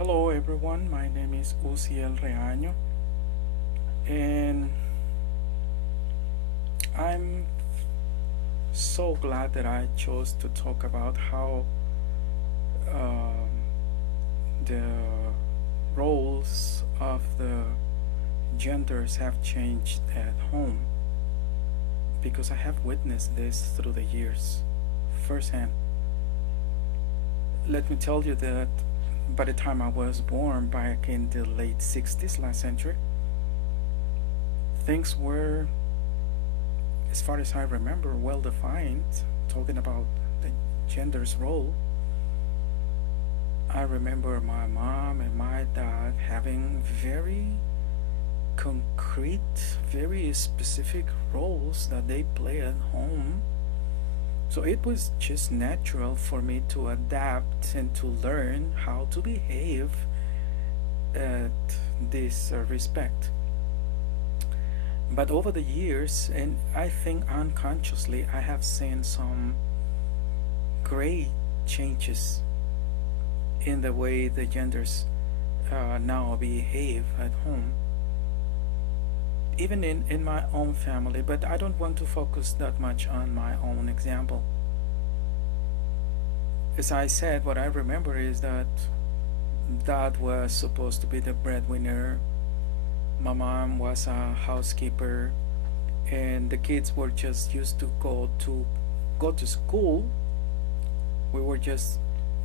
Hello everyone, my name is Uciel Reaño, and I'm so glad that I chose to talk about how um, the roles of the genders have changed at home because I have witnessed this through the years firsthand. Let me tell you that by the time I was born back in the late 60s last century, things were, as far as I remember, well defined. Talking about the gender's role, I remember my mom and my dad having very concrete, very specific roles that they play at home. So it was just natural for me to adapt and to learn how to behave at this respect. But over the years, and I think unconsciously, I have seen some great changes in the way the genders now behave at home, even in my own family. But I don't want to focus that much on my own example. As I said, what I remember is that dad was supposed to be the breadwinner, my mom was a housekeeper, and the kids were just used to go to school. We were just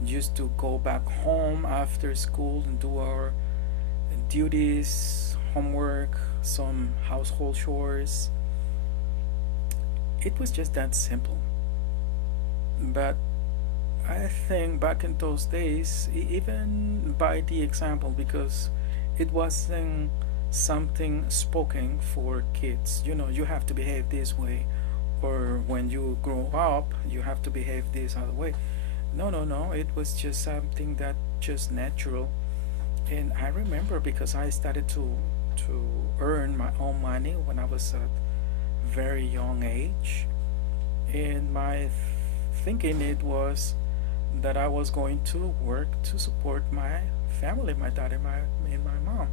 used to go back home after school and do our duties, homework, some household chores. It was just that simple. But I think back in those days, even by the example, because it wasn't something spoken for kids. You have to behave this way, or when you grow up, you have to behave this other way. No, no, no. It was just something that just natural. And I remember because I started to earn my own money when I was at very young age. And my thinking it was that I was going to work to support my family, my dad and my mom.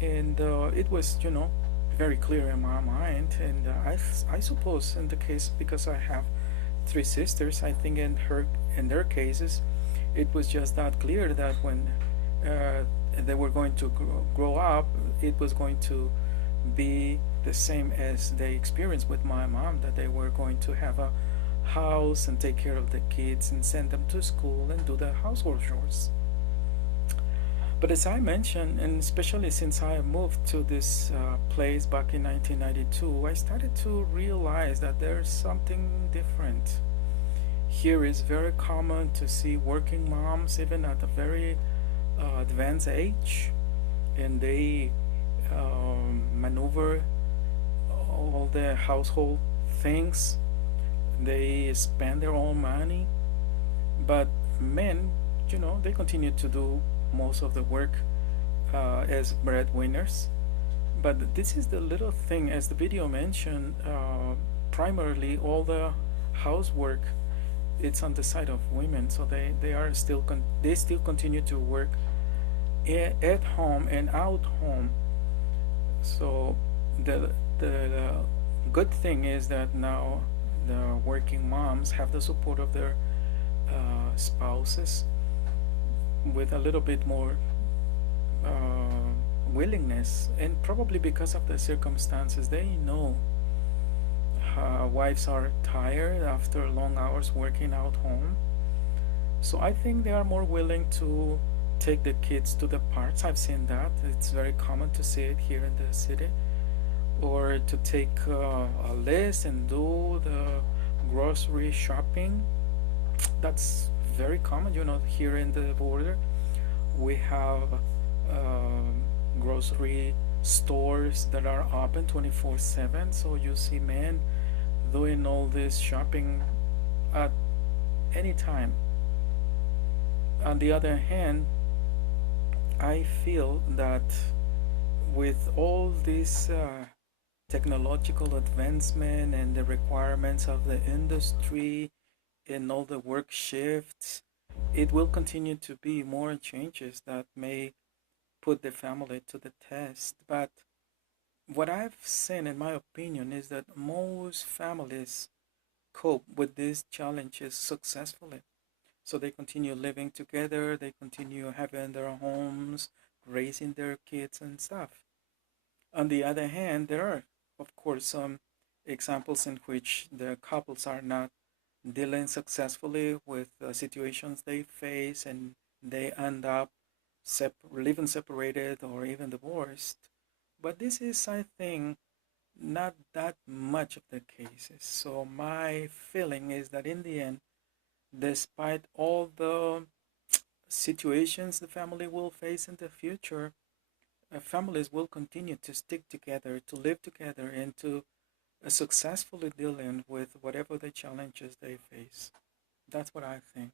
And it was, very clear in my mind. And I suppose in the case, because I have three sisters, I think in their cases, it was just that clear that when they were going to grow up, it was going to be the same as they experienced with my mom, that they were going to have a house and take care of the kids and send them to school and do the household chores. But as I mentioned, and especially since I moved to this place back in 1992, I started to realize that there's something different. Here it's very common to see working moms, even at a very advanced age, and they maneuver all the household things. They spend their own money, but men, they continue to do most of the work as breadwinners. But this is the little thing, as the video mentioned, primarily all the housework, it's on the side of women, so they are still they still continue to work at home and out home. So the good thing is that now the working moms have the support of their spouses with a little bit more willingness, and probably because of the circumstances, they know wives are tired after long hours working out home. So I think they are more willing to take the kids to the parks. I've seen that. It's very common to see it here in the city. Or to take a list and do the grocery shopping. That's very common, here in the border. We have grocery stores that are open 24/7. So you see men doing all this shopping at any time. On the other hand, I feel that with all this technological advancement and the requirements of the industry and all the work shifts, it will continue to be more changes that may put the family to the test. But what I've seen, in my opinion, is that most families cope with these challenges successfully. So they continue living together, they continue having their homes, raising their kids and stuff. On the other hand, there are, of course, some examples in which the couples are not dealing successfully with the situations they face and they end up living separated or even divorced. But this is, I think, not that much of the cases. So my feeling is that in the end, despite all the situations the family will face in the future, families will continue to stick together, to live together, and to successfully dealing with whatever the challenges they face. That's what I think.